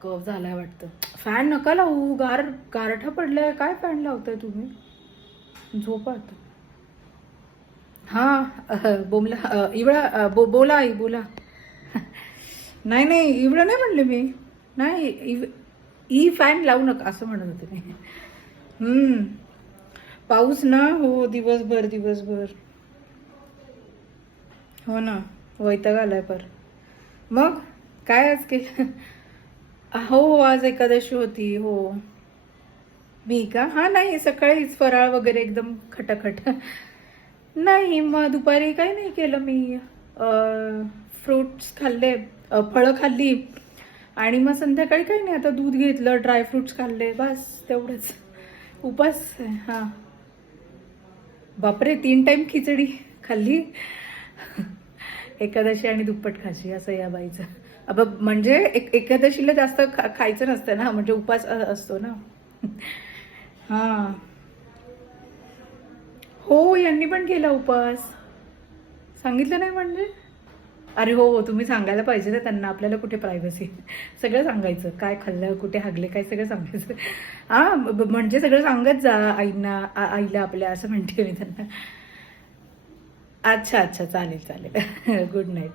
कफ झालाय वाटतं. फॅन नका लावू, गारठा पडलाय. काय फॅन लावताय तुम्ही? झोपा आता. हा बोमला इवळा बोला आई बोला. नाही नाही इवळं नाही म्हणले मी. नाही ई फॅन लावू नका असं म्हणत होते मी. पाऊस ना हो दिवसभर. हो ना वैताग आलाय पर. मग काय आज केलं? हो आज एकादशी होती. हो मी का हा नाही सकाळीच फराळ वगैरे एकदम खटाखट. नाही मग दुपारी काही नाही केलं मी. फ्रुट्स खाल्ले, फळं खाल्ली आणि मग संध्याकाळी काही नाही आता दूध घेतलं, ड्रायफ्रुट्स खाल्ले, बस तेवढंच. उपास हा. बापरे 3 टाइम खिचडी खाल्ली. एकादशी आणि दुप्पट खाशी असं या बाईचं. अब म्हणजे एकादशीला जास्त खायचं नसतं ना, म्हणजे उपास असतो ना. हा हो यांनी पण केला उपास. सांगितलं नाही म्हणजे? अरे हो हो तुम्ही सांगायला पाहिजे ना त्यांना, आपल्याला कुठे प्रायव्हसी. सगळं सांगायचं काय खाल्लं, कुठे हागले, काय सगळं सांगायचं. हा म्हणजे सगळं सांगत जा आईला आपल्या असं म्हणते मी त्यांना. अच्छा अच्छा चालेल चालेल. Good night.